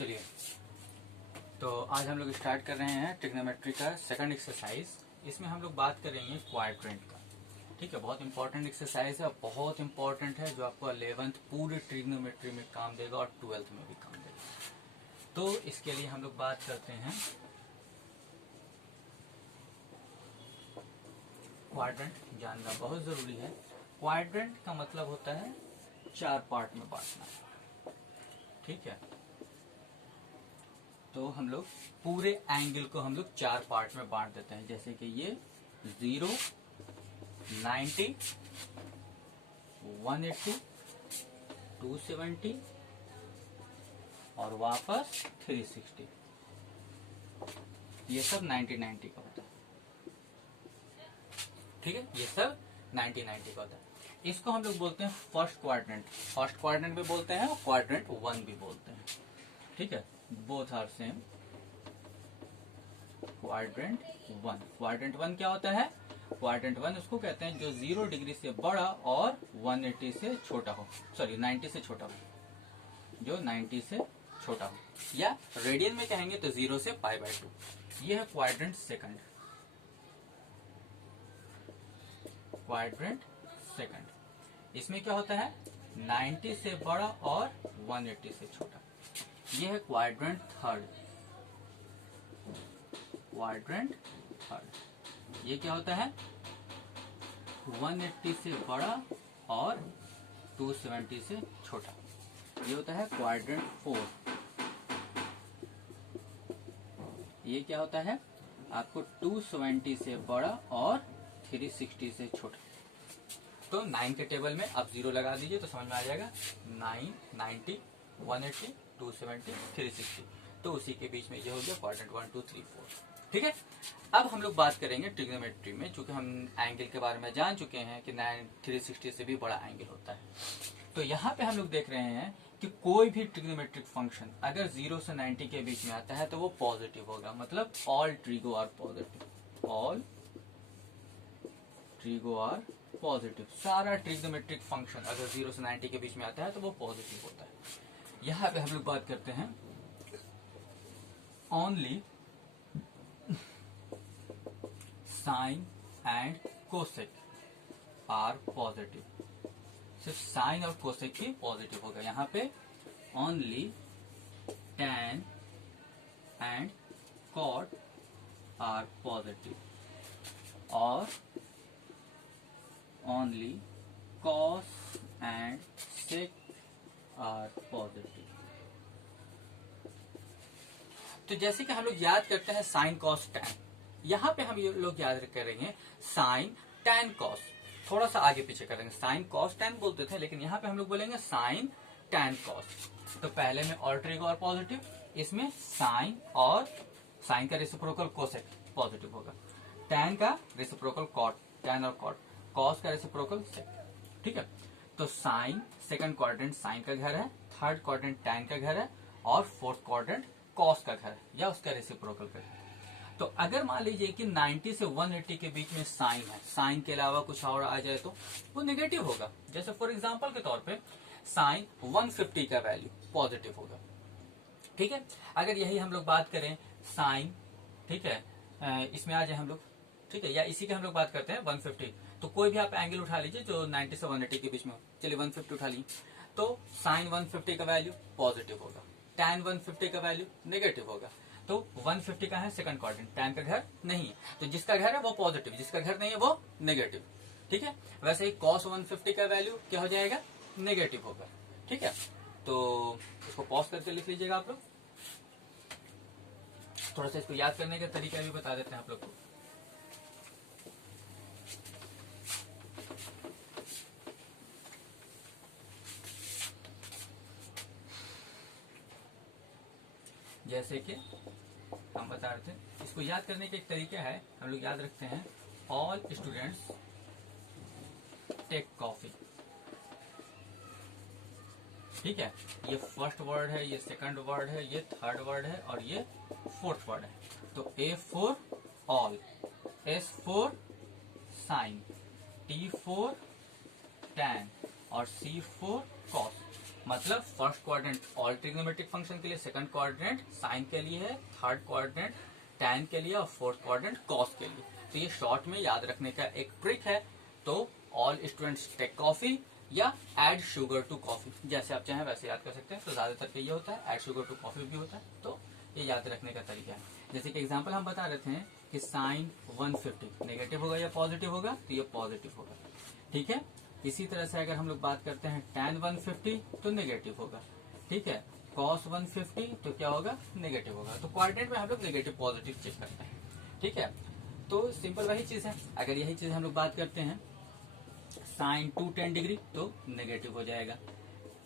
चलिए, तो आज हम लोग स्टार्ट कर रहे हैं ट्रिग्नोमेट्री का सेकंड एक्सरसाइज। इसमें हम लोग बात करेंगे क्वाड्रेंट का। ठीक है, बहुत इंपॉर्टेंट एक्सरसाइज है, बहुत इंपॉर्टेंट है, जो आपको 11th पूरे ट्रिग्नोमेट्री में काम देगा और 12th में भी काम देगा। तो इसके लिए हम लोग बात करते हैं क्वाड्रेंट जानना बहुत जरूरी है। क्वाड्रेंट का मतलब होता है चार पार्ट में बांटना। ठीक है, तो हम लोग पूरे एंगल को हम लोग चार पार्ट में बांट देते हैं, जैसे कि ये 0, 90, 180, 270 और वापस 360। ये सब 90-90 का होता है। ठीक है, ये सब 90-90 का होता है। इसको हम लोग बोलते हैं फर्स्ट क्वाड्रेंट। फर्स्ट क्वाड्रेंट भी बोलते हैं और क्वाड्रेंट 1 भी बोलते हैं। ठीक है, both are same. Quadrant 1। Quadrant 1 क्या होता है? क्वाड्रेंट 1 उसको कहते हैं जो 0 डिग्री से बड़ा और 180 से छोटा हो, सॉरी 90 से छोटा हो, जो 90 से छोटा हो, या रेडियन में कहेंगे तो 0 से π/2। ये है क्वाड्रेंट सेकंड। क्वाड्रेंट सेकंड, इसमें क्या होता है? 90 से बड़ा और 180 से छोटा। ये है क्वाड्रेंट थर्ड। क्वाड्रेंट थर्ड, ये क्या होता है? 180 से बड़ा और 270 से छोटा। ये होता है क्वाड्रेंट फोर्थ। ये क्या होता है? आपको 270 से बड़ा और 360 से छोटा। तो 9 के टेबल में आप 0 लगा दीजिए तो समझ में आ जाएगा। 9, 90, 180, 270, 360। तो उसी के बीच में ये हो गया क्वाड्रेंट 1, 2, 3, 4। ठीक है, अब हम लोग बात करेंगे ट्रिग्नोमेट्री में, चूंकि हम एंगल के बारे में जान चुके हैं कि 360 से भी बड़ा एंगल होता है। तो यहाँ पे हम लोग देख रहे हैं कि कोई भी ट्रिग्नोमेट्रिक फंक्शन अगर 0 से 90 के बीच में आता है तो वो पॉजिटिव होगा। मतलब all trigo are positive. All trigo are positive. सारा ट्रिग्नोमेट्रिक फंक्शन अगर 0 से 90 के बीच में आता है तो वो पॉजिटिव होता है। यहाँ पे हम लोग बात करते हैं only sine and cosec are positive. सिर्फ साइन और कोसेक ही पॉजिटिव होगा। यहाँ पे only tan and cot are positive और only cos and sec are positive. तो जैसे कि हम लोग याद करते हैं साइन कॉस टैन, यहाँ पे हम ये लोग याद करेंगे साइन टैन कॉस। थोड़ा सा आगे पीछे करेंगे, साइन कॉस टैन बोलते थे, लेकिन यहाँ पे हम लोग बोलेंगे साइन टैन कॉस। तो पहले में ऑल ट्रिगो और पॉजिटिव, इसमें साइन और साइन का रेसिप्रोकल कोसेक पॉजिटिव होगा, टैन का रेसिप्रोकल कॉट, टैन और कॉट, कॉस का रेसिप्रोकल सेक। ठीक है, तो साइन सेकंड क्वाड्रेंट साइन का घर है, थर्ड क्वाड्रेंट टैन का घर है और फोर्थ क्वाड्रेंट कॉस का घर है या उसका रेसिप्रोकल का घर है। तो अगर मान लीजिए कि 90 से 180 के बीच में साइन है, साइन के अलावा कुछ और आ जाए तो वो नेगेटिव होगा। जैसे फॉर एग्जांपल के तौर पे साइन 150 का वैल्यू पॉजिटिव होगा। ठीक है, अगर यही हम लोग बात करें साइन, ठीक है, इसमें आ जाए हम लोग, ठीक है, या इसी की हम लोग बात करते हैं 150, तो कोई भी आप एंगल उठा लीजिए जो 90 से 180 के बीच में हो। चलिए 150 उठा लीजिए, तो साइन 150 का वैल्यू पॉजिटिव होगा, टैन 150 का वैल्यू नेगेटिव होगा। तो 150 का है सेकंड क्वाड्रेंट, टैन का घर नहीं है, तो जिसका घर है वो पॉजिटिव, जिसका घर नहीं है वो नेगेटिव। ठीक है, वैसे ही कॉस 150 का वैल्यू क्या हो जाएगा? नेगेटिव होगा। ठीक है, तो इसको पॉज करके लिख लीजिएगा आप लोग। थोड़ा सा इसको याद करने का तरीका भी बता देते हैं आप लोग को। जैसे कि हम बता रहे थे, इसको याद करने का एक तरीका है, हम लोग याद रखते हैं ऑल स्टूडेंट्स टेक कॉफी। ठीक है, ये फर्स्ट वर्ड है, ये सेकंड वर्ड है, ये थर्ड वर्ड है और ये फोर्थ वर्ड है। तो A for all, S for sine, T for tan और C फॉर कॉस। मतलब first quadrant all trigonometric function के लिए, सेकंड क्वाड्रेंट साइन के लिए है, थर्ड क्वाड्रेंट टैन के लिए और फोर्थ क्वाड्रेंट कॉस के लिए। तो ये शॉर्ट में याद रखने का एक ट्रिक है। तो ऑल स्टूडेंट्स टेक कॉफी या एड शुगर टू कॉफी, जैसे आप चाहें वैसे याद कर सकते हैं। तो ज्यादातर ये होता है, एड शुगर टू कॉफी भी होता है। तो ये याद रखने का तरीका है। जैसे कि एग्जांपल हम बता रहे थे कि साइन 150 नेगेटिव होगा या पॉजिटिव होगा, तो ये पॉजिटिव होगा। ठीक है, इसी तरह से अगर हम लोग बात करते हैं tan 150 तो नेगेटिव होगा। ठीक है, cos 150 तो क्या होगा, नेगेटिव होगा। तो क्वाड्रेंट में हम लोग नेगेटिव पॉजिटिव चेक करते हैं। ठीक है, तो सिंपल वही चीज है। अगर यही चीज हम लोग बात करते हैं साइन 210 डिग्री तो नेगेटिव हो जाएगा,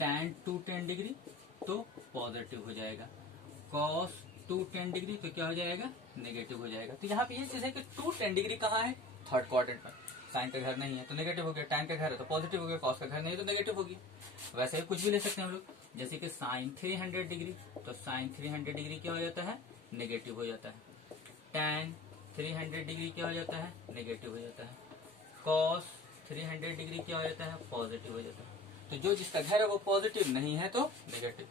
tan 210 डिग्री तो पॉजिटिव हो जाएगा, cos 210 डिग्री तो क्या हो जाएगा, नेगेटिव हो जाएगा। तो यहाँ पे ये चीज है कि 210 डिग्री कहाँ है, थर्ड क्वाड्रेंट में। साइन का घर नहीं है तो नेगेटिव हो गया, tan का घर है तो पॉजिटिव हो गया, cos का घर नहीं है तो नेगेटिव होगी। वैसे ही कुछ भी ले सकते हैं हम लोग, जैसे कि साइन 300 डिग्री तो साइन 300 डिग्री क्या हो जाता है, नेगेटिव हो जाता है। tan 300 डिग्री क्या हो जाता है, नेगेटिव हो जाता है। cos 300 डिग्री क्या हो जाता है, पॉजिटिव हो जाता है। तो जो जिसका घर है वो पॉजिटिव नहीं है तो नेगेटिव।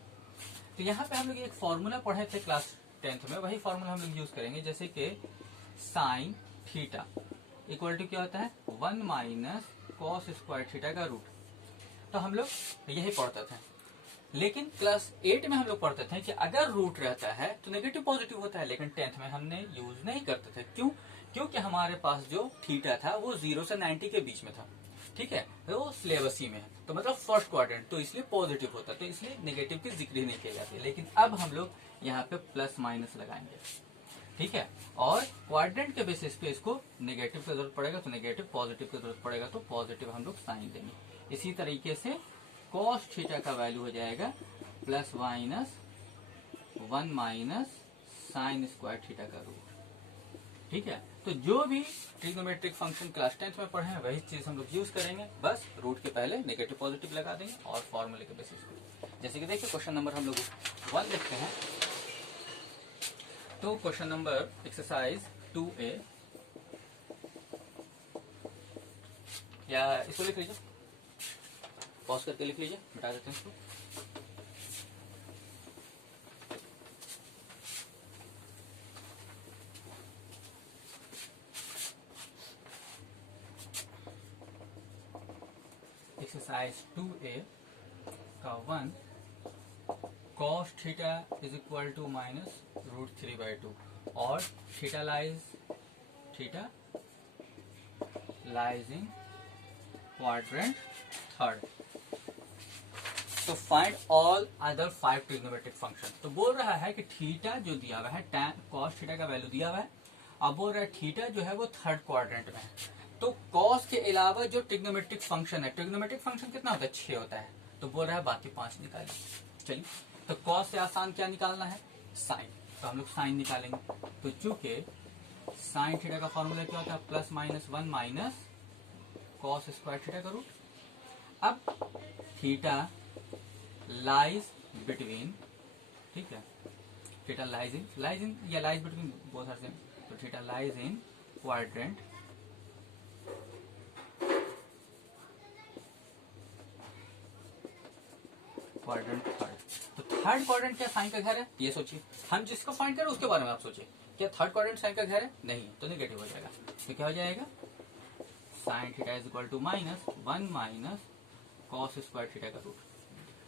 तो यहाँ पे हम लोग एक फॉर्मूला पढ़े थे क्लास 10th में, वही फॉर्मूला हम लोग यूज करेंगे। जैसे कि साइन थीटा इक्वल टू क्या होता है, 1 माइनस कॉस स्क्वायर थीटा का रूट। तो हम लोग यही पढ़ते थे, लेकिन क्लास 8 में हम लोग पढ़ते थे कि अगर रूट रहता है तो नेगेटिव पॉजिटिव होता है, लेकिन 10th में हमने यूज नहीं करते थे। क्यों? क्योंकि हमारे पास जो थीटा था वो 0 से 90 के बीच में था। ठीक है, तो वो स्लेबस ही में है, तो मतलब फर्स्ट क्वाड्रेंट, तो इसलिए पॉजिटिव होता है, तो इसलिए नेगेटिव की जिक्र ही नहीं किया जाती है। लेकिन अब हम लोग यहाँ पे प्लस माइनस लगाएंगे। ठीक है, और क्वाड्रेंट के बेसिस पे इसको नेगेटिव की जरूरत पड़ेगा तो नेगेटिव, पॉजिटिव की जरूरत पड़ेगा तो पॉजिटिव हम लोग साइन देंगे। इसी तरीके से कॉस थीटा का वैल्यू हो जाएगा plus minus 1 minus sine square theta का रूट। ठीक है, तो जो भी ट्रिग्नोमेट्रिक फंक्शन क्लास 10th में पढ़े हैं वही चीज हम लोग यूज करेंगे, बस रूट के पहले नेगेटिव पॉजिटिव लगा देंगे और फॉर्मूले के बेसिस पे। जैसे कि देखिए क्वेश्चन नंबर हम लोग 1 देखते हैं। तो क्वेश्चन नंबर एक्सरसाइज 2A, या इसको लिख लीजिए, पॉज करके लिख लीजिए, मिटा देते हैं इसको। एक्सरसाइज 2A का 1 cos theta is equal to minus √3/2 और theta lies in quadrant third. तो find all other 5 trigonometric function. तो बोल रहा है कि थीटा जो दिया हुआ है, tan cos थीटा का वैल्यू दिया हुआ है, अब बोल रहा है थीटा जो है वो थर्ड क्वाड्रेंट में है। तो cos के अलावा जो ट्रिग्नोमेट्रिक फंक्शन है, ट्रिग्नोमेट्रिक फंक्शन कितना होता है, 6 होता है, तो बोल रहा है बाकी 5 निकालिए। चलिए, तो cos से आसान क्या निकालना है, साइन, तो हम लोग साइन निकालेंगे। तो चूंकि साइन थीटा का फॉर्मूला क्या होता है, plus minus 1 minus cos square theta का रूट। अब थीटा लाइज बिटवीन, ठीक है, थीटा लाइज इन या lies between both are same, तो theta lies in quadrant third. तो थर्ड क्वाड्रेंट क्या साइन का घर है, ये सोचिए, हम जिसको फाइंड करें उसके बारे में आप सोचिए, क्या थर्ड क्वाड्रेंट साइन का घर है, नहीं, तो नेगेटिव हो जाएगा। तो क्या हो जाएगा, sine theta is equal to minus 1 minus cos square theta का रूट।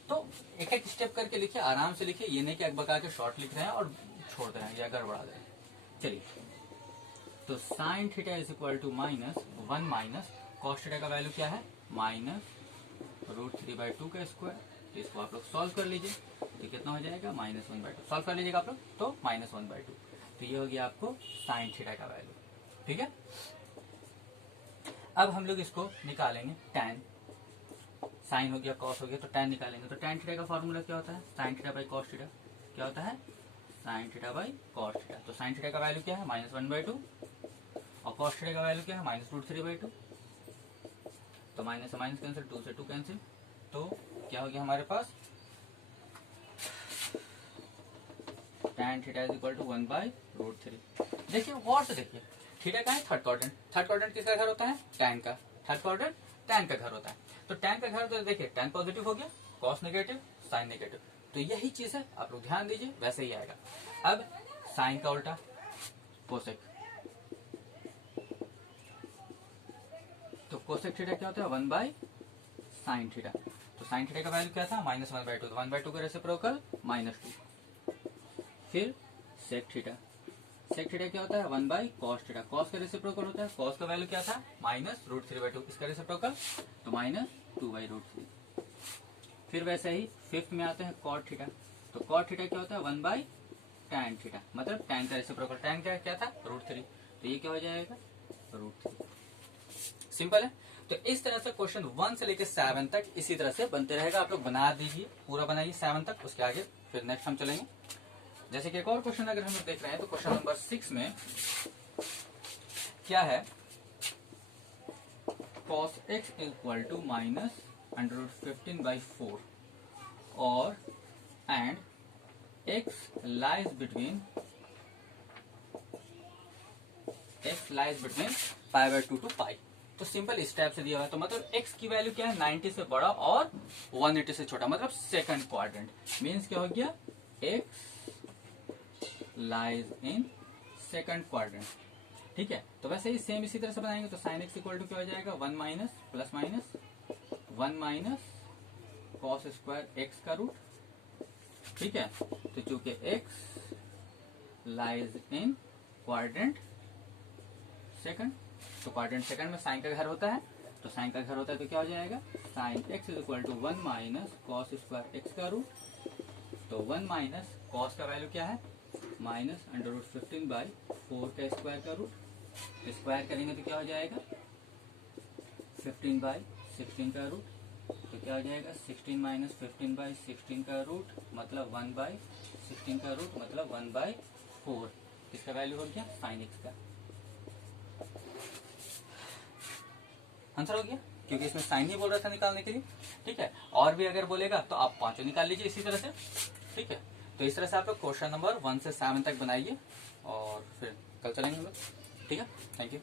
तो एक एक स्टेप करके लिखिए, आराम से लिखिए, ये नहीं कि बका के शॉर्ट लिख रहे हैं और छोड़ दे रहे हैं या गड़बड़ा दे रहे हैं। चलिए, तो sine theta is equal to minus 1 minus cos theta का वैल्यू क्या है, माइनस √3/2 का स्क्वायर। तो इसको आप लोग सॉल्व कर लीजिए, तो कितना हो जाएगा, -1/2। सॉल्व कर लीजिएगा आप लोग, तो -1/2। तो ये हो गया आपको साइन थीटा का वैल्यू। ठीक है, अब हम लोग इसको निकालेंगे tan, साइन हो गया, कॉस हो गया, तो tan निकालेंगे। तो tan थीटा का फॉर्मूला क्या होता है, sine theta by cos theta, क्या होता है, sine theta by cos theta. तो साइन थीटा का वैल्यू क्या है, -1/2, और कॉस थीटा का वैल्यू क्या है, -√3/2। तो माइनस से माइनस कैंसिल, 2 से 2 कैंसिल, तो क्या हो गया हमारे पास, tan theta is equal to 1/√3। देखिए गौर से देखिए, थीटा का है थर्ड क्वाड्रेंट, थर्ड क्वाड्रेंट किसका घर होता है, tan का, थर्ड क्वाड्रेंट tan का घर होता है। तो tan का घर तो देखिए tan पॉजिटिव हो गया, कॉस नेगेटिव, साइन नेगेटिव। तो यही चीज है, आप लोग ध्यान दीजिए, वैसे ही आएगा। अब साइन का उल्टा कोसेक, तो कोसेक थीटा क्या होता है 1/sin थीटा। तो साइन थीटा का वैल्यू क्या था -1/2, तो 1/2 का रेसिप्रोकल -2। फिर सेक थीटा, सेक थीटा क्या होता है 1/cos थीटा, कॉस का रेसिप्रोकल होता है, कॉस का वैल्यू क्या था -√3/2, इसका रेसिप्रोकल तो -2/√3। फिर वैसे ही फिफ्थ में आते हैं कॉट थीटा, तो कॉट थीटा क्या होता है 1/tan थीटा, मतलब tan का रेसिप्रोकल, tan क्या था √3, तो ये क्या हो जाएगा √3। सिंपल है। तो इस तरह से क्वेश्चन 1 से लेकर 7 तक इसी तरह से बनते रहेगा। आप लोग बना दीजिए, पूरा बनाइए 7 तक, उसके आगे फिर नेक्स्ट हम चलेंगे। जैसे कि एक और क्वेश्चन अगर हम देख रहे हैं तो क्वेश्चन नंबर 6 में क्या है, cos x इक्वल टू -√15/4 और and x lies between π/2 to pi. तो सिंपल इस टाइप से दिया हुआ है, तो मतलब x की वैल्यू क्या है 90 से बड़ा और 180 से छोटा, मतलब सेकंड क्वाड्रेंट। मीन्स क्या हो गया x lies in second quadrant. ठीक है, तो वैसे ही सेम इसी तरह से बनाएंगे, तो sin x इक्वल टू क्या हो जाएगा 1 minus plus minus 1 minus cos square x का रूट। ठीक है, तो चूंकि x lies in quadrant second, तो क्वाड्रेंट सेकंड में साइन का घर होता है, तो साइन का घर होता है तो क्या हो जाएगा sin x is equal to 1 minus cos square x का रूट। तो 1 माइनस कॉस का वैल्यू क्या है -√15/4 का स्क्वायर का रूट, स्क्वायर करेंगे तो क्या हो जाएगा 15/16 का रूट, तो क्या हो जाएगा 16 माइनस 15/16 का रूट मतलब 1/16 का रूट मतलब 1/4। इसका वैल्यू हो गया sin x का आंसर हो गया, क्योंकि इसमें साइन ही बोल रहा था निकालने के लिए। ठीक है, और भी अगर बोलेगा तो आप पांचों निकाल लीजिए इसी तरह से। ठीक है, तो इस तरह से आप लोग क्वेश्चन नंबर 1 से 7 तक बनाइए और फिर कल चलेंगे हम लोग। ठीक है, थैंक यू।